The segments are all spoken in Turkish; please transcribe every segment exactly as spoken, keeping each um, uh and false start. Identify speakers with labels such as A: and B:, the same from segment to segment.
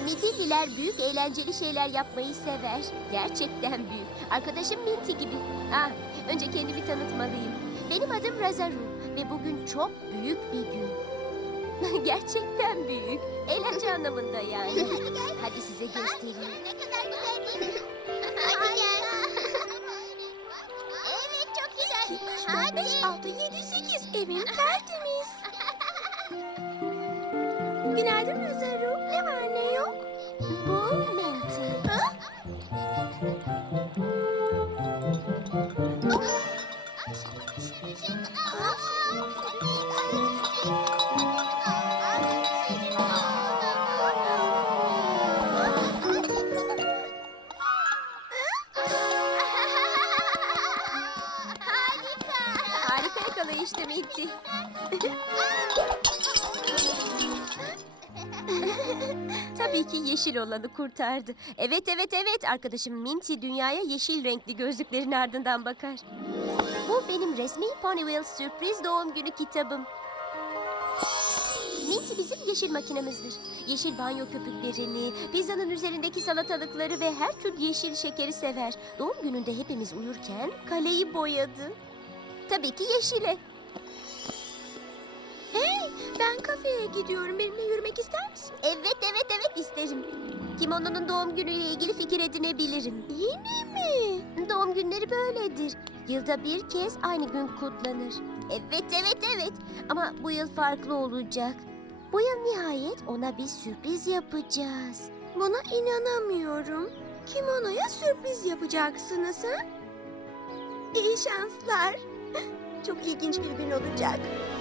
A: Midilliler büyük eğlenceli şeyler yapmayı sever. Gerçekten büyük. Arkadaşım Minty gibi. Ah, önce kendimi tanıtmalıyım. Benim adım Razaru ve bugün çok büyük bir gün. Gerçekten büyük. Eğlence anlamında yani. Hadi size göstereyim.
B: Ne kadar güzel değil mi? Hadi gel. Evet, çok güzel. Hadi.
A: beş, altı, yedi, sekiz. Evim tertemiz. Günaydın Razaru. Ne var ne yok? Bu Minty. Ha? Harika yakalayıştı Minty. Tabii ki yeşil olanı kurtardı. Evet evet evet arkadaşım Minty dünyaya yeşil renkli gözlüklerin ardından bakar. Bu benim resmi Ponyville sürpriz doğum günü kitabım. Minty bizim yeşil makinemizdir. Yeşil banyo köpüklerini, pizzanın üzerindeki salatalıkları ve her tür yeşil şekeri sever. Doğum gününde hepimiz uyurken kaleyi boyadı. Tabii ki yeşile. Hey, ben kafeye gidiyorum. Benimle yürümek ister misin? Evet, evet, evet isterim. Kimono'nun doğum günüyle ilgili fikir edinebilirim. Yine mi? Doğum günleri böyledir. Yılda bir kez aynı gün kutlanır. Evet, evet, evet. Ama bu yıl farklı olacak. Bu yıl nihayet ona bir sürpriz yapacağız. Buna inanamıyorum. Kimono'ya sürpriz yapacaksınız ha? İyi şanslar. Çok ilginç bir gün olacak.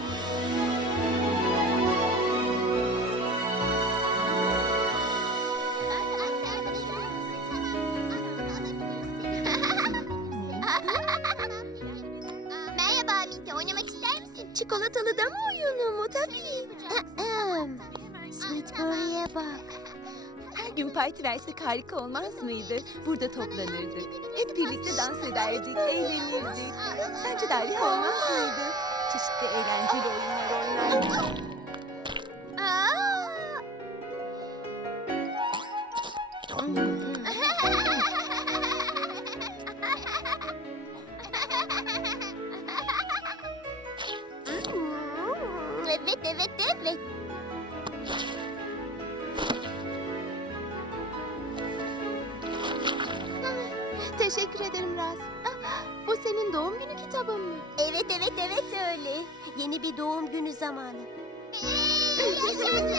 B: Merhaba Minty, oynamak ister misin?
A: Çikolatalı dama oyunu mu? Tabii. Sweetberry'e bak.
C: Her gün parti versek harika olmaz mıydı? Burada toplanırdık. Hep birlikte dans ederdik, eğlenirdik. Sence de harika olmaz mıydı? Çeşitli eğlenceli oyunlar oynardık.
B: Aa!
A: Hmm, evet, evet, evet.
C: Teşekkür ederim Raz. Bu senin doğum günü kitabın mı?
A: Evet, evet, evet öyle. Yeni bir doğum günü zamanı.
B: Yaşasın!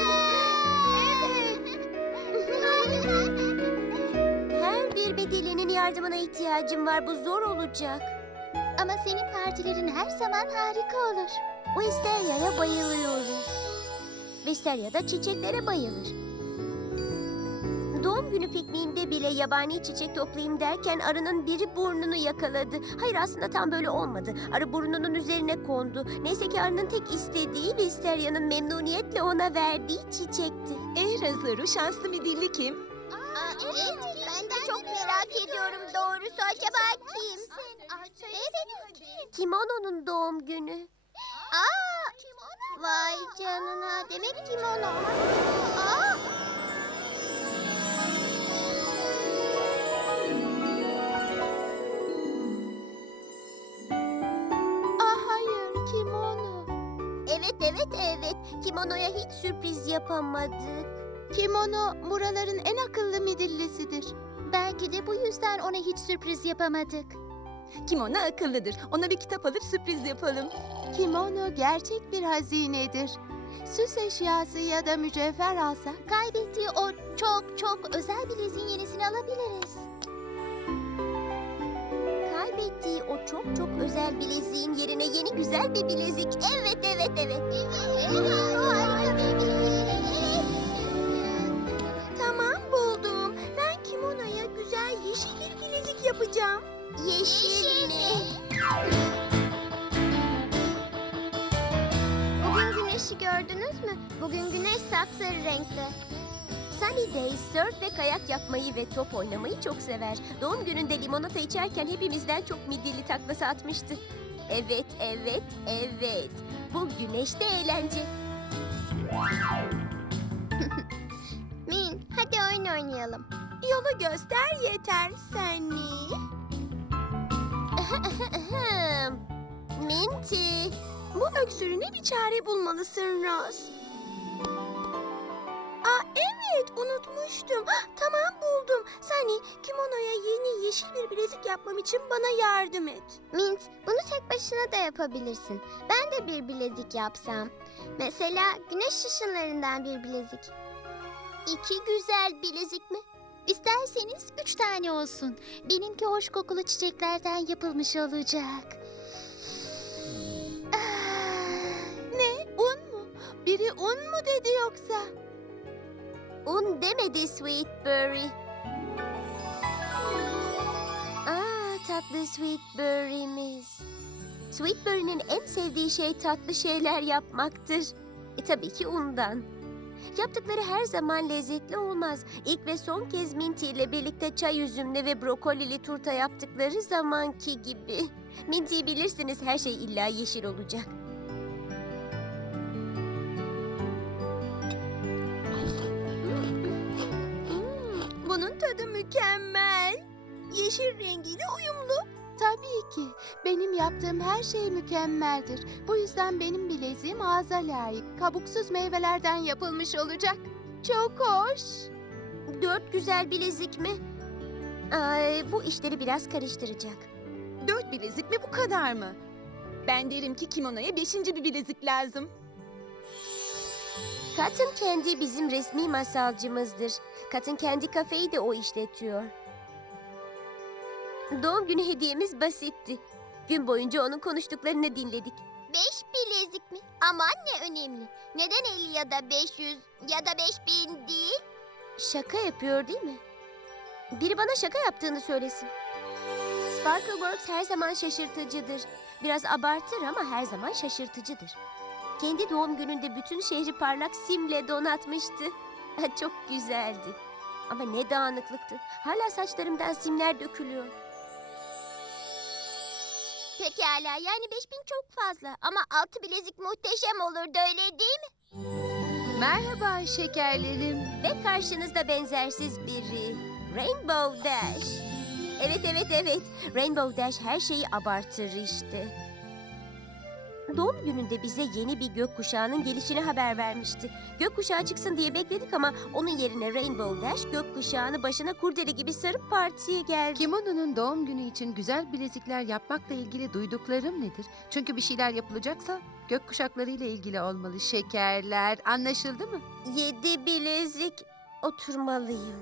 A: Her bir bedelinin yardımına ihtiyacım var. Bu zor olacak.
B: Ama senin partilerin her zaman harika olur.
A: Wisteria'ya bayılıyorum. Wisteria da çiçeklere bayılır. Doğum günü pikniğinde bile yabani çiçek toplayayım derken arının biri burnunu yakaladı. Hayır aslında tam böyle olmadı. Arı burnunun üzerine kondu. Neyse ki arının tek istediği Wisteria'nın memnuniyetle ona verdiği çiçekti.
C: Eh Razaru, şanslı midilli kim?
B: Aa, evet, ben de çok merak ediyorum doğrusu. Acaba kim? Evet.
A: Kimono'nun doğum günü.
B: Aa, vay canına. Demek kimono. Aa.
C: Ah hayır, kimono.
A: Evet evet evet. Kimono'ya hiç sürpriz yapamadık.
C: Kimono buraların en akıllı midillisidir.
B: Belki de bu yüzden ona hiç sürpriz yapamadık.
C: Kimono akıllıdır. Ona bir kitap alıp sürpriz yapalım. Kimono gerçek bir hazinedir. Süs eşyası ya da mücevher alsak
B: Kaybettiği o çok çok özel bileziğin yenisini alabiliriz.
A: Kaybettiği o çok çok özel bileziğin yerine yeni güzel bir bilezik. Evet evet evet. Tamam buldum. Ben kimonoya güzel yeşil bir bilezik yapacağım. Yeşil mi?
B: Bugün güneşi gördünüz mü? Bugün güneş sapsarı renkte.
A: Sunny Day surf ve kayak yapmayı ve top oynamayı çok sever. Doğum gününde limonata içerken hepimizden çok midilli taklası atmıştı. Evet, evet, evet. Bu güneşte eğlence.
B: Min, hadi oynayalım.
C: Yolu göster yeter Sunny.
A: Minty.
C: Bu öksürüğüne bir çare bulmalısın Roz. Aa evet unutmuştum. Hah, tamam buldum. Sunny kimonoya yeni yeşil bir bilezik yapmam için bana yardım et.
B: Mint, bunu tek başına da yapabilirsin. Ben de bir bilezik yapsam. Mesela güneş ışınlarından bir bilezik.
A: İki güzel bilezik mi?
D: İsterseniz üç tane olsun. Benimki hoş kokulu çiçeklerden yapılmış olacak.
C: Ne? Un mu? Biri un mu dedi yoksa?
A: Un demedi Sweetberry. Aa, tatlı Sweetberry'miz. Sweetberry'nin en sevdiği şey tatlı şeyler yapmaktır. E tabii ki undan. Yaptıkları her zaman lezzetli olmaz. İlk ve son kez Minty ile birlikte çay üzümlü ve brokolili turta yaptıkları zamanki gibi. Minty'yi bilirsiniz, her şey illa yeşil olacak.
C: Bunun tadı mükemmel. Yeşil rengiyle uyumlu. Tabii ki. Benim yaptığım her şey mükemmeldir. Bu yüzden benim bileziğim ağza layık. Kabuksuz meyvelerden yapılmış olacak. Çok hoş.
A: Dört güzel bilezik mi? Ay, bu işleri biraz karıştıracak.
C: Dört bilezik mi bu kadar mı? Ben derim ki kimonoya beşinci bir bilezik lazım.
A: Cotton Candy bizim resmi masalcımızdır. Cotton Candy kafeyi de o işletiyor. Doğum günü hediyemiz basitti. Gün boyunca onun konuştuklarını dinledik.
B: Beş bilezik mi? Aman ne önemli. Neden elli ya da beş yüz ya da beş bin değil?
A: Şaka yapıyor değil mi? Biri bana şaka yaptığını söylesin. Sparkleworks her zaman şaşırtıcıdır. Biraz abartır ama her zaman şaşırtıcıdır. Kendi doğum gününde bütün şehri parlak simle donatmıştı. Çok güzeldi. Ama ne dağınıklıktı. Hala saçlarımdan simler dökülüyor.
B: Pekala, yani beş bin çok fazla. Ama altı bilezik muhteşem olurdu, öyle değil mi?
C: Merhaba şekerlerim.
A: Ve karşınızda benzersiz biri. Rainbow Dash. Evet evet evet. Rainbow Dash her şeyi abartır işte. Doğum gününde bize yeni bir gökkuşağının gelişini haber vermişti. Gökkuşağı çıksın diye bekledik ama onun yerine Rainbow Dash gökkuşağını başına kurdele gibi sarıp partiye geldi.
E: Kimono'nun doğum günü için güzel bilezikler yapmakla ilgili duyduklarım nedir? Çünkü bir şeyler yapılacaksa gökkuşaklarıyla ilgili olmalı. Şekerler, anlaşıldı mı?
A: Yedi bilezik oturmalıyım.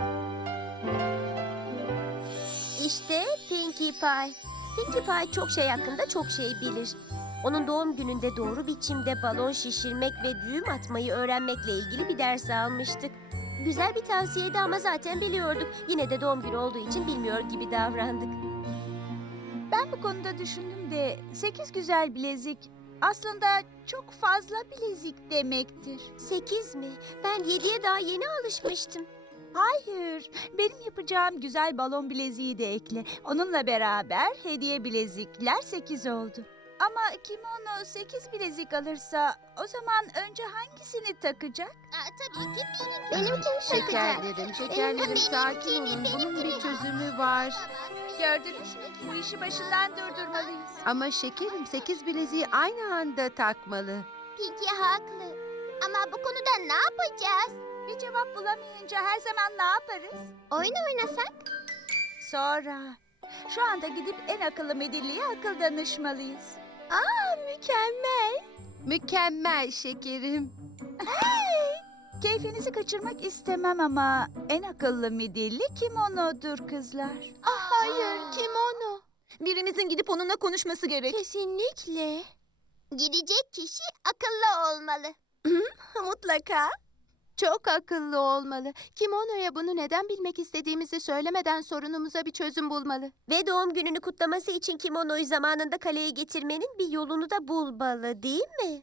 A: İşte Pinkie Pie. Pinkie Pie çok şey hakkında çok şey bilir. Onun doğum gününde doğru biçimde balon şişirmek ve düğüm atmayı öğrenmekle ilgili bir ders almıştık. Güzel bir tavsiyeydi ama zaten biliyorduk. Yine de doğum günü olduğu için bilmiyor gibi davrandık.
F: Ben bu konuda düşündüm de sekiz güzel bilezik aslında çok fazla bilezik demektir.
A: Sekiz mi? Ben yediye daha yeni alışmıştım.
F: Hayır, benim yapacağım güzel balon bileziği de ekle. Onunla beraber hediye bilezikler sekiz oldu. Ama kimono sekiz bilezik alırsa o zaman önce hangisini takacak?
B: Aa, tabii ki benimki. Benimkini takacak.
E: Şekerlerim, şekerlerim sakin olun. Bunun bir çözümü var.
F: Gördünüz mü? Bu işi başından durdurmalıyız.
E: Ama şekerim sekiz bileziği aynı anda takmalı.
B: Pinky haklı. Ama bu konuda ne yapacağız?
F: Bir cevap bulamayınca her zaman ne yaparız?
B: Oyun oynasak?
F: Sonra. Şu anda gidip en akıllı medilliye akıl danışmalıyız.
C: Mükemmel.
E: Mükemmel şekerim.
F: Keyfinizi kaçırmak istemem ama en akıllı midilli kimonodur kızlar.
C: Ah, hayır kimono.
F: Birimizin gidip onunla konuşması gerek.
C: Kesinlikle.
B: Gidecek kişi akıllı olmalı.
C: Mutlaka. Çok akıllı olmalı. Kimono'ya bunu neden bilmek istediğimizi söylemeden sorunumuza bir çözüm bulmalı.
A: Ve doğum gününü kutlaması için kimonoyu zamanında kaleye getirmenin bir yolunu da bulmalı, değil mi?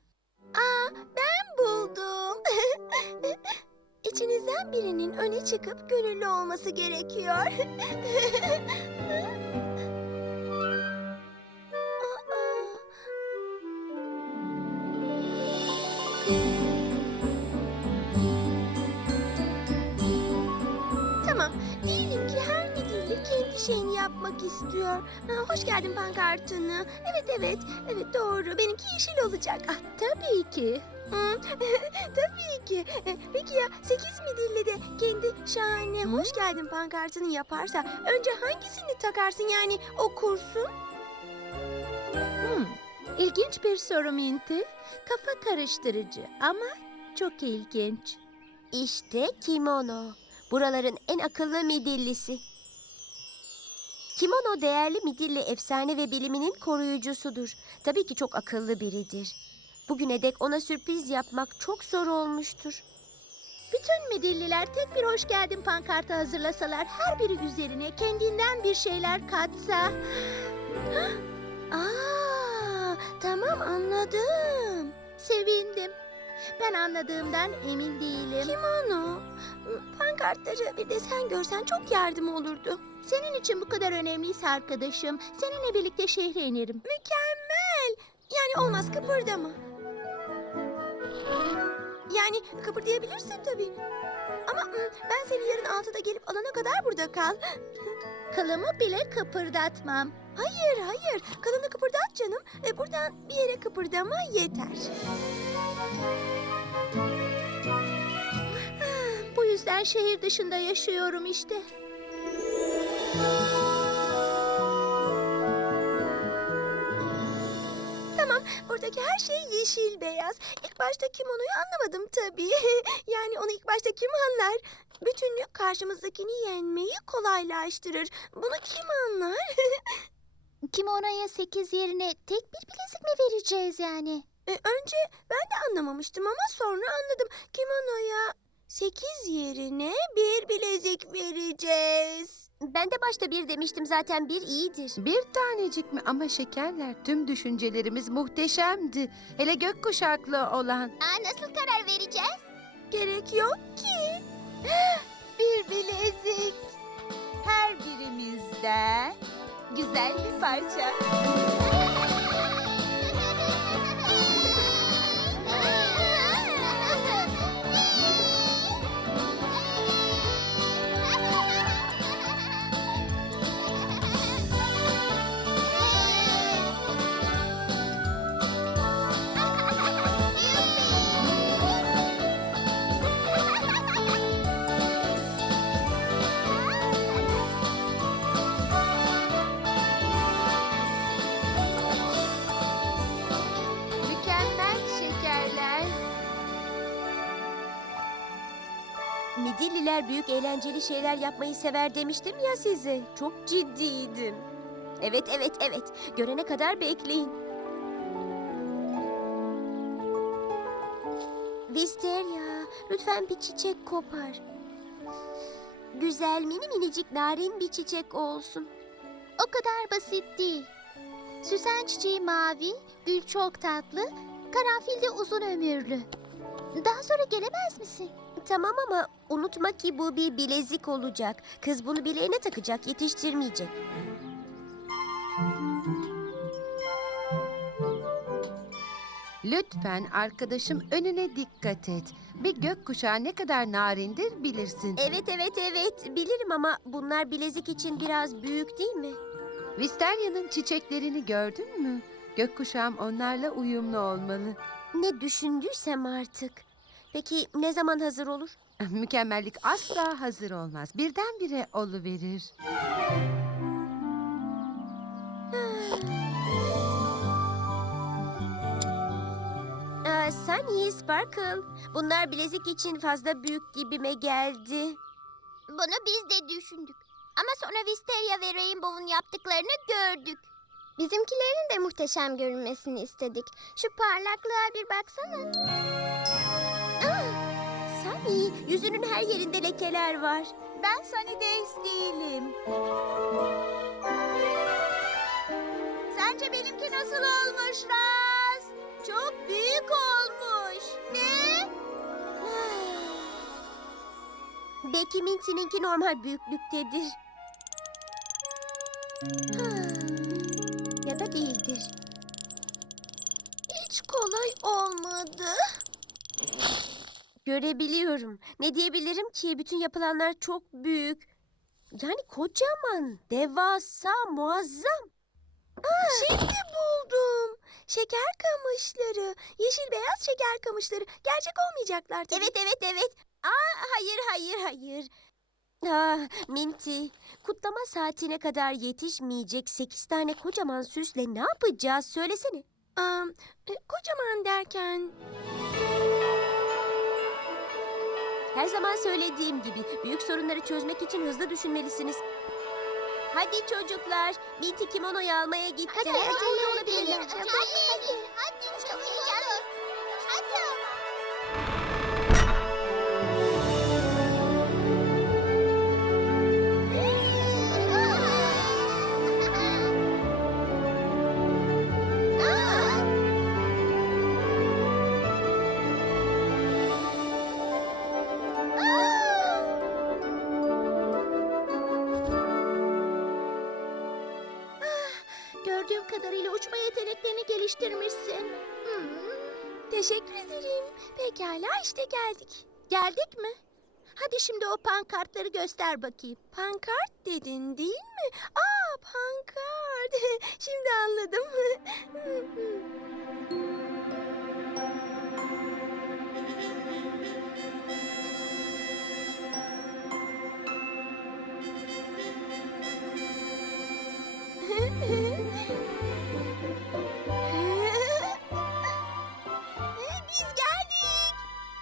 C: Buldum. İçinizden birinin öne çıkıp gönüllü olması gerekiyor. Aa.
A: hangi şeyini yapmak istiyor? Ha, hoş geldin pankartını. Evet evet, evet doğru. Benimki yeşil olacak. Ah, tabii ki. Hı, tabii ki. E, Peki ya sekiz midilli de kendi şahane hoş geldin pankartını yaparsa önce hangisini takarsın yani okursun?
G: Hmm, ilginç bir soru Minty. Kafa karıştırıcı ama çok ilginç.
A: İşte kimono. Buraların en akıllı midillisi. Kimono değerli midilli efsane ve biliminin koruyucusudur. Tabii ki çok akıllı biridir. Bugüne dek ona sürpriz yapmak çok zor olmuştur.
G: Bütün midilliler tek bir hoş geldin pankartı hazırlasalar, her biri üzerine kendinden bir şeyler katsa.
A: Aa, tamam anladım.
G: Sevindim. Ben anladığımdan emin değilim.
A: Kimono. Pankartları bir de sen görsen çok yardım olurdu.
G: Senin için bu kadar önemliyse arkadaşım, seninle birlikte şehre inerim.
A: Mükemmel. Yani olmaz kıpırdama. Yani kıpırdayabilirsin tabii. Ama ım, ben seni yarın altıda gelip alana kadar burada kal.
G: Kılımı bile kıpırdatmam.
A: Hayır hayır. Kalını kıpırdat canım. E, buradan bir yere kıpırdama yeter.
G: Bu yüzden şehir dışında yaşıyorum işte.
A: Tamam. Buradaki her şey yeşil beyaz. İlk başta kimonoyu anlamadım tabii. Yani onu ilk başta kim anlar? Bütünlük karşımızdakini yenmeyi kolaylaştırır. Bunu kim anlar?
D: Kimono'ya sekiz yerine tek bir bilezik mi vereceğiz yani?
A: E, önce ben de anlamamıştım ama sonra anladım. Kimono'ya sekiz yerine bir bilezik vereceğiz. Ben de başta bir demiştim zaten bir iyidir.
E: Bir tanecik mi? Ama şekerler, tüm düşüncelerimiz muhteşemdi. Hele gökkuşaklı olan.
B: Aa, nasıl karar vereceğiz?
A: Gerek yok ki.
F: Bir bilezik. Her birimizden güzel bir parça.
E: Mükemmel şekerler.
A: Midilliler büyük eğlenceli şeyler yapmayı sever demiştim ya size. Çok ciddiydim. Evet evet evet. Görene kadar bekleyin. Wisteria, lütfen bir çiçek kopar. Güzel mini minicik narin bir çiçek olsun.
D: O kadar basit değil. Süsen çiçeği mavi, gül çok tatlı, karanfil de uzun ömürlü. Daha sonra gelemez misin?
A: Tamam ama unutma ki bu bir bilezik olacak. Kız bunu bileğine takacak, yetiştirmeyecek.
E: Lütfen arkadaşım önüne dikkat et. Bir gökkuşağı ne kadar narindir bilirsin.
A: Evet evet evet bilirim ama bunlar bilezik için biraz büyük değil mi?
E: Visteria'nın çiçeklerini gördün mü? Gökkuşağım onlarla uyumlu olmalı.
A: Ne düşündüysem artık. Peki ne zaman hazır olur?
E: Mükemmellik asla hazır olmaz. Birdenbire oluverir.
A: Aa, sen iyi Sparkle. Bunlar bilezik için fazla büyük gibime geldi.
B: Bunu biz de düşündük. Ama sonra Wisteria ve Rainbow'un yaptıklarını gördük. Bizimkilerin de muhteşem görünmesini istedik. Şu parlaklığa bir baksana.
A: Sunny, yüzünün her yerinde lekeler var.
F: Ben Sunny Days değilim. Sence benimki nasıl olmuş Raz?
A: Çok büyük olmuş. Ne? Belki Minty'ninki normal büyüklüktedir. Ha, ya da değildir. Hiç kolay olmadı. Görebiliyorum. Ne diyebilirim ki? Bütün yapılanlar çok büyük. Yani kocaman, devasa, muazzam. Aa, şimdi buldum. Şeker kamışları. Yeşil beyaz şeker kamışları. Gerçek olmayacaklar tabii. Evet, evet, evet. Aa, hayır, hayır, hayır. Ah, Minty, kutlama saatine kadar yetişmeyecek sekiz tane kocaman süsle ne yapacağız söylesene. Aa, kocaman derken... Her zaman söylediğim gibi büyük sorunları çözmek için hızlı düşünmelisiniz. Hadi çocuklar, Minty kimonoyu almaya gitti.
B: Hadi
A: Burada
B: acele
A: olabilirler.
B: edelim. Hadi hadi. Hadi çok heyecanlı. Hadi ama.
G: Gördüğüm kadarıyla uçma yeteneklerini geliştirmişsin. Hmm.
A: Teşekkür ederim. Pekala işte geldik.
G: Geldik mi? Hadi şimdi o pankartları göster bakayım.
A: Pankart dedin değil mi? Aa, pankart. Şimdi anladım. Biz geldik.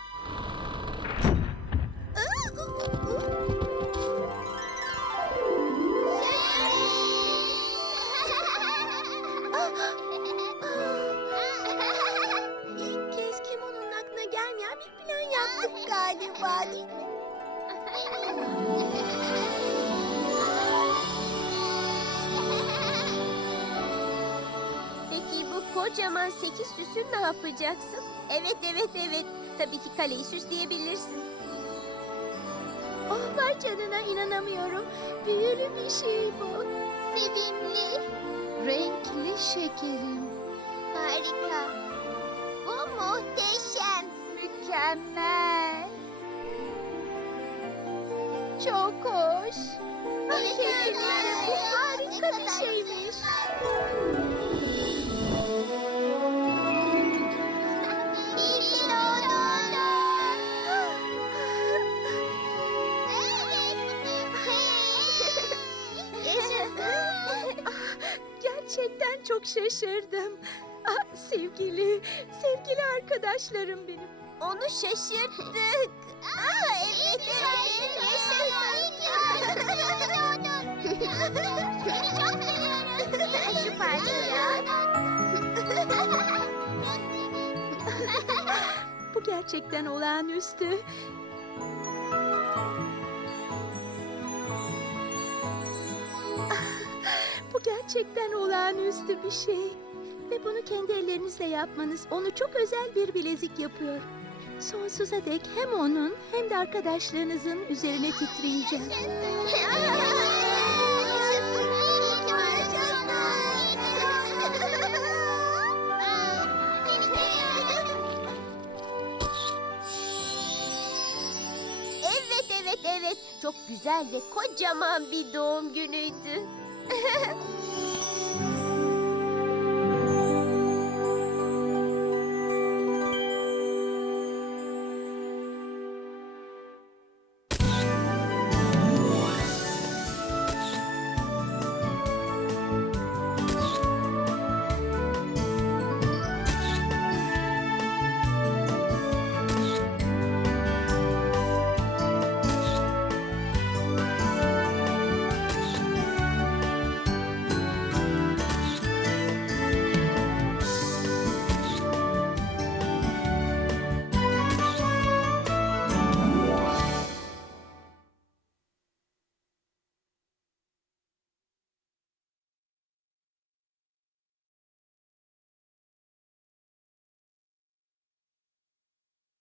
A: İlk kez Kimono'nun aklına gelmeyen bir plan yaptık galiba değil mi? Peki bu kocaman sekiz süsü ne yapacaksın? Evet, evet, evet. Tabii ki kaleyi süsleyebilirsin.
G: Oh vay canına inanamıyorum. Büyülü bir şey bu.
B: Sevimli.
E: Renkli şekerim.
B: Harika. Bu muhteşem.
F: Mükemmel.
G: Çok hoş.
B: Evet,
G: Kesinlikle bu
B: evet.
G: harika
B: Ne
G: bir
B: kadar
G: şeymiş.
B: İyi ki doğdun. Evet.
G: Gerçekten çok şaşırdım. Ah, sevgili, sevgili arkadaşlarım benim.
A: Onu şaşırttık. Aa, evet, evet.
B: Seni çok seviyoruz. Şu parçayı.
G: Bu gerçekten olağanüstü. Bu gerçekten olağanüstü bir şey. Ve bunu kendi ellerinizle yapmanız onu çok özel bir bilezik yapıyor. Sonsuza dek hem onun hem de arkadaşlarınızın üzerine titreyeceğim.
A: Evet, evet, evet. Çok güzel ve kocaman bir doğum günüydü.